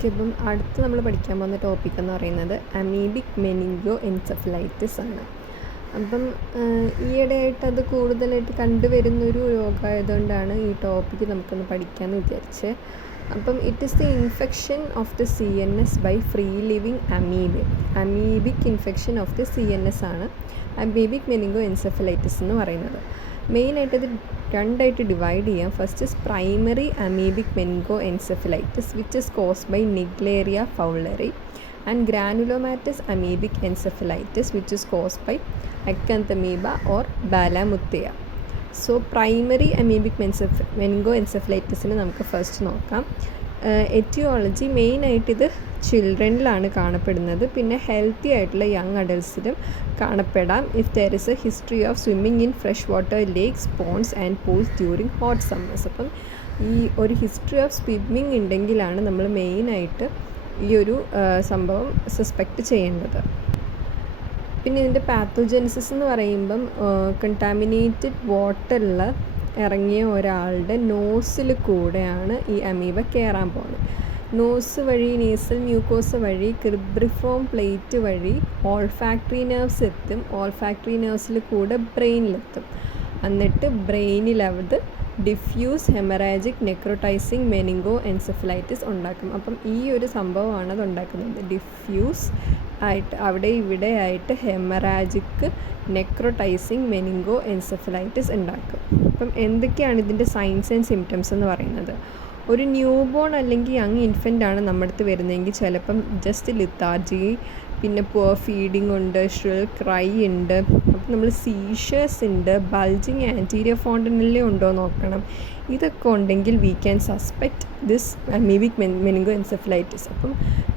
Okay, അപ്പം അടുത്ത് നമ്മൾ പഠിക്കാൻ പോകുന്ന ടോപ്പിക് എന്ന് പറയുന്നത് അമീബിക് മെനിങ്കോ എൻസെഫലൈറ്റിസ് ആണ്. അപ്പം ഈയിടെയായിട്ട് അത് കൂടുതലായിട്ട് കണ്ടുവരുന്നൊരു രോഗമായതുകൊണ്ടാണ് ഈ ടോപ്പിക്ക് നമുക്കൊന്ന് പഠിക്കാമെന്ന് വിചാരിച്ചത്. അപ്പം it is the infection of the CNS by free living amoebic infection of the CNS ആണ് അമീബിക് മെനിങ്കോ എൻസെഫലൈറ്റിസ് എന്ന് പറയുന്നത്. മെയിനായിട്ട് ഇത് രണ്ടായിട്ട് ഡിവൈഡ് ചെയ്യാം. First is primary amoebic meningoencephalitis which is caused by Naegleria fowleri and granulomatous amoebic encephalitis which is caused by Acanthamoeba or Balamuthia. So primary amoebic മെനിങ്കോ എൻസെഫലൈറ്റിസിന് നമുക്ക് ഫസ്റ്റ് നോക്കാം. എറ്റിയോളജി മെയിനായിട്ട് ഇത് ചിൽഡ്രനിലാണ് കാണപ്പെടുന്നത്. പിന്നെ ഹെൽത്തി ആയിട്ടുള്ള യങ് അഡൽട്ട്സിലും കാണപ്പെടാം if there is a history of swimming in fresh water lakes, ponds and pools during hot summers. അപ്പം ഈ ഒരു ഹിസ്റ്ററി ഓഫ് സ്വിമ്മിങ് ഉണ്ടെങ്കിലാണ് നമ്മൾ മെയിനായിട്ട് ഈ ഒരു സംഭവം സസ്പെക്റ്റ് ചെയ്യേണ്ടത്. പിന്നെ ഇതിൻ്റെ പാത്തോജെനിസിസ് എന്ന് പറയുമ്പം കണ്ടാമിനേറ്റഡ് വാട്ടറിൽ ഇറങ്ങിയ ഒരാളുടെ നോസിൽ കൂടെയാണ് ഈ അമീബ കയറാൻ പോകുന്നത്. നോസ് വഴി, നേസൽ മ്യൂക്കോസ വഴി, ക്രിബ്രിഫോം പ്ലേറ്റ് വഴി ഓൾഫാക്ടറി നെർവ്സ് എത്തും. ഓൾഫാക്ടറി നെർവ്സിൽ കൂടെ ബ്രെയിനിലെത്തും. എന്നിട്ട് ബ്രെയിനിലത് diffuse haemorrhagic necrotising meningo encephalitis ഉണ്ടാക്കും. അപ്പം ഈ ഒരു സംഭവമാണ് അത് ഉണ്ടാക്കുന്നത്. ഡിഫ്യൂസ് ആയിട്ട് അവിടെ ഇവിടെ ആയിട്ട് ഹെമറാജിക് നെക്രോട്ടൈസിങ് മെനിങ്കോ എൻസെഫലൈറ്റിസ് ഉണ്ടാക്കും. അപ്പം എന്തൊക്കെയാണ് ഇതിൻ്റെ സൈൻസ് ആൻഡ് സിംറ്റംസ് എന്ന് പറയുന്നത്? ഒരു ന്യൂ ബോൺ അല്ലെങ്കിൽ യങ് ഇൻഫൻ്റ് ആണ് നമ്മുടെ അടുത്ത് വരുന്നതെങ്കിൽ ചിലപ്പം ജസ്റ്റ് ലിത്താർജി, പിന്നെ പുവർ ഫീഡിങ് ഉണ്ട്, ഷ്രിൽ ക്രൈ ഉണ്ട്. അപ്പം നമ്മൾ സീഷേഴ്സ് ഉണ്ട്, ബൾജിങ് ആൻറ്റീരിയർ ഫോണ്ടനിലെ ഉണ്ടോ നോക്കണം. ഇതൊക്കെ ഉണ്ടെങ്കിൽ we can suspect this amoebic meningo encephalitis. അപ്പം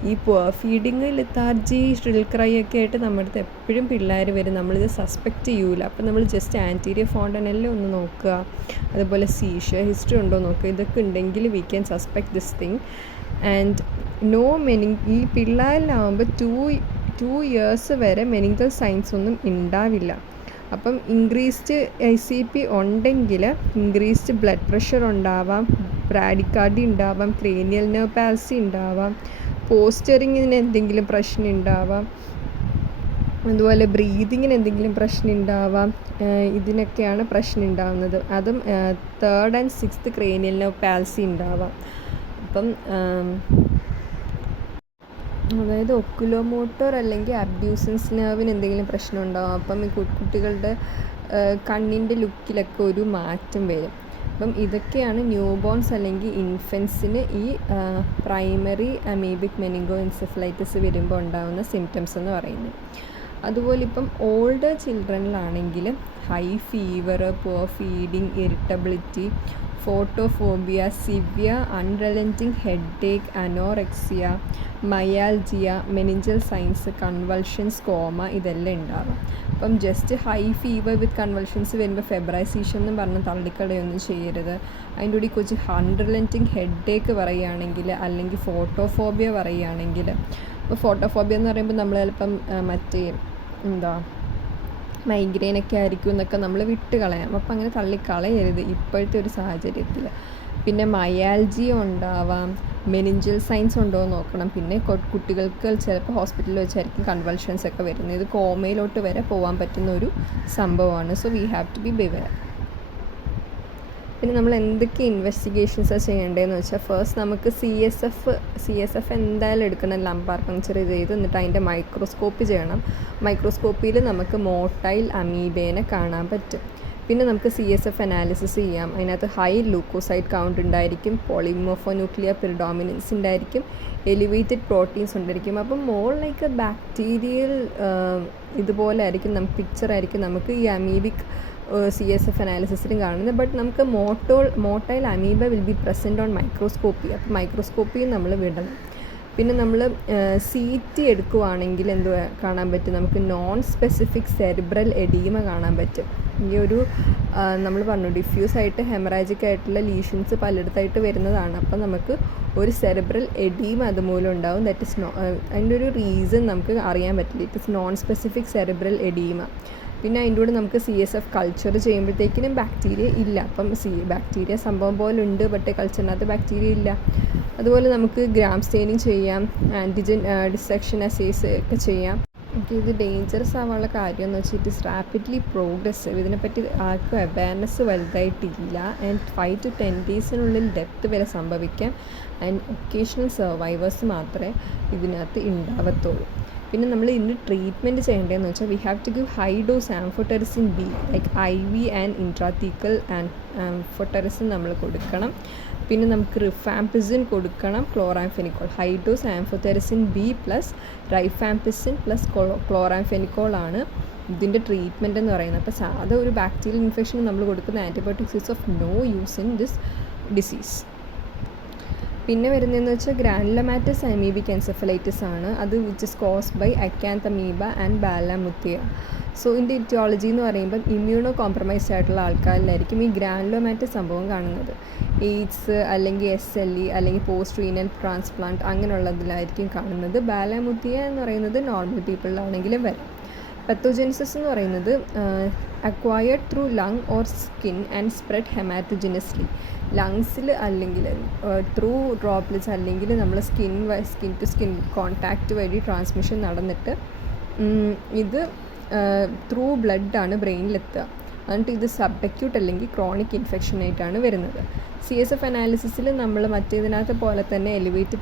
ഈ പുവർ ഫീഡിങ്, ലിത്താർജി, ഷ്രിൽ ക്രൈ ഒക്കെ ആയിട്ട് നമ്മുടെ അടുത്ത് എപ്പോഴും പിള്ളേർ വരും. നമ്മളിത് സസ്പെക്റ്റ് ചെയ്യൂല. അപ്പം നമ്മൾ ജസ്റ്റ് ആൻറ്റീരിയർ ഫോണ്ടനല്ലേ ഒന്ന് നോക്കുക, അതുപോലെ സീഷർ ഹിസ്റ്ററി ഉണ്ടോ നോക്കുക. ഇതൊക്കെ ഉണ്ടെങ്കിൽ we can suspect this thing. And ഈ പിള്ളേരിലാവുമ്പോൾ 2 years വരെ മെനിങ്കൽ സൈൻസ് ഒന്നും ഉണ്ടാവില്ല. അപ്പം ഇൻക്രീസ്ഡ് ICP ഉണ്ടെങ്കിൽ ഇൻക്രീസ്ഡ് ബ്ലഡ് പ്രഷർ ഉണ്ടാവാം, ബ്രാഡിക്കാർഡി ഉണ്ടാവാം, ക്രേനിയൽ നെർവ് പാൽസി ഉണ്ടാവാം, പോസ്റ്ററിങ്ങിന് എന്തെങ്കിലും പ്രശ്നം ഉണ്ടാവാം, അതുപോലെ ബ്രീതിങ്ങിന് എന്തെങ്കിലും പ്രശ്നം ഉണ്ടാവാം. ഇതിനൊക്കെയാണ് പ്രശ്നം ഉണ്ടാകുന്നത്. അതും 3rd and 6th cranial nerve പാൽസി ഉണ്ടാവാം. അപ്പം അതായത് ഒക്കുലോമോട്ടോർ അല്ലെങ്കിൽ അബ്ഡ്യൂസൻസ് നെർവിന് എന്തെങ്കിലും പ്രശ്നം ഉണ്ടാകും. അപ്പം ഈ കുട്ടികളുടെ കണ്ണിൻ്റെ ലുക്കിലൊക്കെ ഒരു മാറ്റം വരും. അപ്പം ഇതൊക്കെയാണ് ന്യൂ ബോൺസ് അല്ലെങ്കിൽ ഇൻഫൻസിന് ഈ പ്രൈമറി അമീബിക് മെനിങ്കോ എൻസെഫലൈറ്റിസ് വരുമ്പോൾ ഉണ്ടാകുന്ന സിംറ്റംസ് എന്ന് പറയുന്നത്. അതുപോലെ ഇപ്പം ഓൾഡർ ചിൽഡ്രനിലാണെങ്കിൽ high fever, poor feeding, irritability, photophobia, severe unrelenting headache, anorexia, myalgia, meningeal signs, convulsions, coma, ഇതെല്ലാം ഉണ്ടാവാം. അപ്പം just high fever with convulsions വരുമ്പോൾ ഫെബ്രൈസേഷൻ എന്ന് പറഞ്ഞ് തള്ളിക്കളയൊന്നും ചെയ്യരുത്. അതിൻ്റെ കൂടി കുറച്ച് അൺറെലൻറ്റിങ് ഹെഡേക്ക് പറയുകയാണെങ്കിൽ, അല്ലെങ്കിൽ ഫോട്ടോഫോബിയ പറയുകയാണെങ്കിൽ, ഇപ്പോൾ ഫോട്ടോഫോബിയ എന്ന് പറയുമ്പോൾ നമ്മൾ ചിലപ്പം മൈഗ്രെയിനൊക്കെ ആയിരിക്കും എന്നൊക്കെ നമ്മൾ വിട്ട് കളയാം. അപ്പം അങ്ങനെ തള്ളിക്കളയരുത് ഇപ്പോഴത്തെ ഒരു സാഹചര്യത്തിൽ. പിന്നെ മയാൽജിയ ഉണ്ടാവാം, മെനിഞ്ചൽ സൈൻസ് ഉണ്ടോ എന്ന് നോക്കണം. പിന്നെ കുട്ടികൾക്ക് ചിലപ്പോൾ ഹോസ്പിറ്റലിൽ വെച്ചായിരിക്കും കൺവൾഷൻസ് ഒക്കെ വരുന്നത്. ഇത് കോമയിലോട്ട് വരെ പോകാൻ പറ്റുന്ന ഒരു സംഭവമാണ്. So we have to be beware. പിന്നെ നമ്മൾ എന്തൊക്കെ ഇൻവെസ്റ്റിഗേഷൻസാണ് ചെയ്യേണ്ടതെന്ന് വെച്ചാൽ, ഫസ്റ്റ് നമുക്ക് CSF എന്തായാലും എടുക്കണം. ലംബാർ പങ്ക്ചർ ചെയ്ത് എന്നിട്ട് അതിൻ്റെ മൈക്രോസ്കോപ്പി ചെയ്യണം. മൈക്രോസ്കോപ്പിയിൽ നമുക്ക് മോട്ടൈൽ അമീബേനെ കാണാൻ പറ്റും. പിന്നെ നമുക്ക് CSF അനാലിസിസ് ചെയ്യാം. അതിനകത്ത് ഹൈ ലൂക്കോസൈഡ് കൗണ്ട് ഉണ്ടായിരിക്കും, പോളിമോഫോന്യൂക്ലിയർ പ്രിഡോമിനൻസ് ഉണ്ടായിരിക്കും, എലിവേറ്റഡ് പ്രോട്ടീൻസ് ഉണ്ടായിരിക്കും. അപ്പം മോർ ലൈക്ക് എ ബാക്ടീരിയൽ ഇതുപോലെ ആയിരിക്കും നമുക്ക് പിക്ചറായിരിക്കും നമുക്ക് ഈ അമീബിക് CSF അനാലിസിസിലും കാണുന്നത്. ബട്ട് നമുക്ക് motile amoeba will be present on microscopy. അപ്പോൾ മൈക്രോസ്കോപ്പിയും നമ്മൾ വിടണം. പിന്നെ നമ്മൾ CT എടുക്കുവാണെങ്കിൽ കാണാൻ പറ്റും, നമുക്ക് നോൺ സ്പെസിഫിക് സെറിബ്രൽ എഡീമ കാണാൻ പറ്റും. ഈ ഒരു നമ്മൾ പറഞ്ഞു ഡിഫ്യൂസ് ആയിട്ട് ഹെമറാജിക് ആയിട്ടുള്ള ലീഷൻസ് പലയിടത്തായിട്ട് വരുന്നതാണ്. അപ്പം നമുക്ക് ഒരു സെറിബ്രൽ എഡീമ അതുമൂലം ഉണ്ടാവും. അതിൻ്റെ ഒരു റീസൺ നമുക്ക് അറിയാൻ പറ്റില്ല. It is known specific cerebral oedema. പിന്നെ അതിൻ്റെ കൂടെ നമുക്ക് CSF കൾച്ചർ ചെയ്യുമ്പോഴത്തേക്കിനും ബാക്ടീരിയ ഇല്ല. അപ്പം ബാക്ടീരിയ സംഭവം പോലെ ഉണ്ട്, ബട്ട് കൾച്ചറിനകത്ത് ബാക്ടീരിയ ഇല്ല. അതുപോലെ നമുക്ക് ഗ്രാം സ്റ്റെയിനിങ് ചെയ്യാം, ആൻറ്റിജൻ ഡിസെക്ഷൻ അസേസ് ഒക്കെ ചെയ്യാം. ഇത് ഡേഞ്ചറസ് ആവാനുള്ള കാര്യം എന്ന് വെച്ചാൽ ഇറ്റ് ഇസ് റാപ്പിഡ്ലി പ്രോഗ്രസീവ്. ഇതിനെപ്പറ്റി ആർക്കും അവയർനെസ് വലുതായിട്ടില്ല. ആൻഡ് 5 to 10 ഡേയ്സിനുള്ളിൽ ഡെത്ത് വരെ സംഭവിക്കാം. ആൻഡ് ഒക്കേഷണൽ സർവൈവേഴ്സ് മാത്രമേ ഇതിനകത്ത് ഉണ്ടാവത്തുള്ളൂ. പിന്നെ നമ്മൾ ഇതിന് ട്രീറ്റ്മെൻറ്റ് ചെയ്യേണ്ടതെന്ന് വെച്ചാൽ we have to give high dose amphotericin B, like IV and intrathecal amphotericin നമ്മൾ കൊടുക്കണം. പിന്നെ നമുക്ക് റിഫാംപിസിൻ കൊടുക്കണം, chloramphenicol. High dose amphotericin B plus rifampicin plus chloramphenicol ആണ് ഇതിൻ്റെ ട്രീറ്റ്മെൻറ്റ് എന്ന് പറയുന്നത്. അപ്പോൾ സാധാ ഒരു ബാക്ടീരിയൽ ഇൻഫെക്ഷന് നമ്മൾ കൊടുക്കുന്ന antibiotics is of no use in this disease. പിന്നെ വരുന്നതെന്ന് വെച്ചാൽ ഗ്രാനുലോമാറ്റസ് അമീബിക് എൻസെഫലൈറ്റിസ് ആണ്. അത് which is caused by Acanthamoeba and Balamuthia. So ഇതിൻ്റെ ഇറ്റിയോളജി എന്ന് പറയുമ്പം ഇമ്മ്യൂണോ കോംപ്രമൈസ്ഡ് ആയിട്ടുള്ള ആൾക്കാരിലായിരിക്കും ഈ ഗ്രാനുലോമാറ്റസ് സംഭവം കാണുന്നത്. എയ്ഡ്സ് അല്ലെങ്കിൽ SLE അല്ലെങ്കിൽ പോസ്റ്റ് റീനൽ ട്രാൻസ്പ്ലാന്റ് അങ്ങനെയുള്ളതിലായിരിക്കും കാണുന്നത്. ബാലാമുത്തിയ എന്ന് പറയുന്നത് നോർമൽ പീപ്പിളിലാണെങ്കിലും വരാം. പത്തോജെനിസിസ് എന്ന് പറയുന്നത് acquired through lung or skin and spread haematogenously. ലങ്സിൽ അല്ലെങ്കിൽ ത്രൂ ഡ്രോപ്ലെറ്റ്സ് അല്ലെങ്കിൽ നമ്മൾ സ്കിൻ ടു സ്കിൻ കോൺടാക്റ്റ് വഴി ട്രാൻസ്മിഷൻ നടന്നിട്ട് ഇത് ത്രൂ ബ്ലഡാണ് ബ്രെയിനിലെത്തുക. എന്നിട്ട് ഇത് സബ്അക്യൂട്ട് അല്ലെങ്കിൽ ക്രോണിക് ഇൻഫെക്ഷനായിട്ടാണ് വരുന്നത്. CSF അനാലിസിസിൽ നമ്മൾ മറ്റേതിനകത്ത് പോലെ തന്നെ എലിവേറ്റഡ്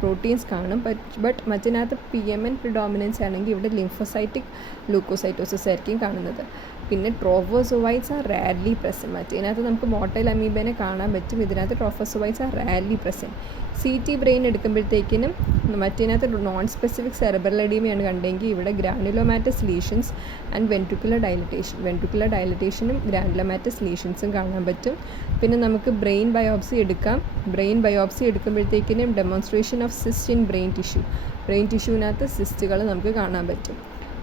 പ്രോട്ടീൻസ് കാണും. ബട്ട് മറ്റേതിനകത്ത് PMN പ്രിഡോമിനൻസ് ആണെങ്കിൽ ഇവിടെ ലിംഫോസൈറ്റിക് ലൂക്കോസൈറ്റോസിസ് ആയിരിക്കും കാണുന്നത്. പിന്നെ ട്രോഫോസോവൈറ്റ്സ് ആർ റയർലി പ്രസൻറ്റ്. മറ്റേതിനകത്ത് നമുക്ക് മോട്ടൽ അമീബേനെ കാണാൻ പറ്റും, ഇതിനകത്ത് trophozoites are rarely present. CT brain എടുക്കുമ്പോഴത്തേക്കിനും മറ്റേതിനകത്ത് നോൺ സ്പെസിഫിക് സെറിബ്രൽ എഡീമയാണ് കണ്ടെങ്കിൽ ഇവിടെ ഗ്രാനുലോമാറ്റസ് ലീഷൻസ് ആൻഡ് വെൻട്രിക്കുലർ ഡയലറ്റേഷനും ഗ്രാനുലോമാറ്റസ് ലീഷൻസും കാണാൻ പറ്റും. പിന്നെ നമുക്ക് ബ്രെയിൻ ബയോപ്സി എടുക്കാം. ബ്രെയിൻ ബയോപ്സി എടുക്കുമ്പോഴത്തേക്കിനും demonstration of cyst in brain ടിഷ്യൂവിനകത്ത് സിസ്റ്റുകൾ നമുക്ക് കാണാൻ പറ്റും.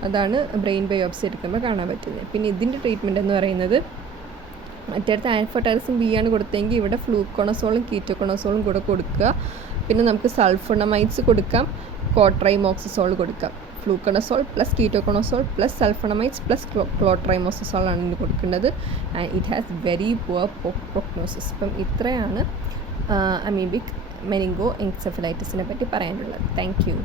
അതാണ് ബ്രെയിൻ ബയോപ്സി എടുക്കുമ്പോൾ കാണാൻ പറ്റുന്നത്. പിന്നെ ഇതിൻ്റെ ട്രീറ്റ്മെൻറ്റ് എന്ന് പറയുന്നത് മറ്റേടത്ത് ആൻഫോടെറിസിൻ B ആണ് കൊടുത്തതെങ്കിൽ ഇവിടെ ഫ്ലൂക്കോണസോളും കീറ്റോക്കോണസോളും കൂടെ കൊടുക്കുക. പിന്നെ നമുക്ക് സൾഫോണമൈഡ്സ് കൊടുക്കാം, കോട്രൈമോക്സസോൾ കൊടുക്കാം. Fluconazole plus കീറ്റോക്കോണസോൾ plus sulphonamides plus ക്ലോട്രൈമോക്സസോൾ ആണ് ഇതിന് കൊടുക്കേണ്ടത്. And it has very poor prognosis. അപ്പം ഇത്രയാണ് അമീബിക് മെനിങ്കോ എൻസെഫലൈറ്റിസിനെ പറ്റി പറയാനുള്ളത്. Thank you.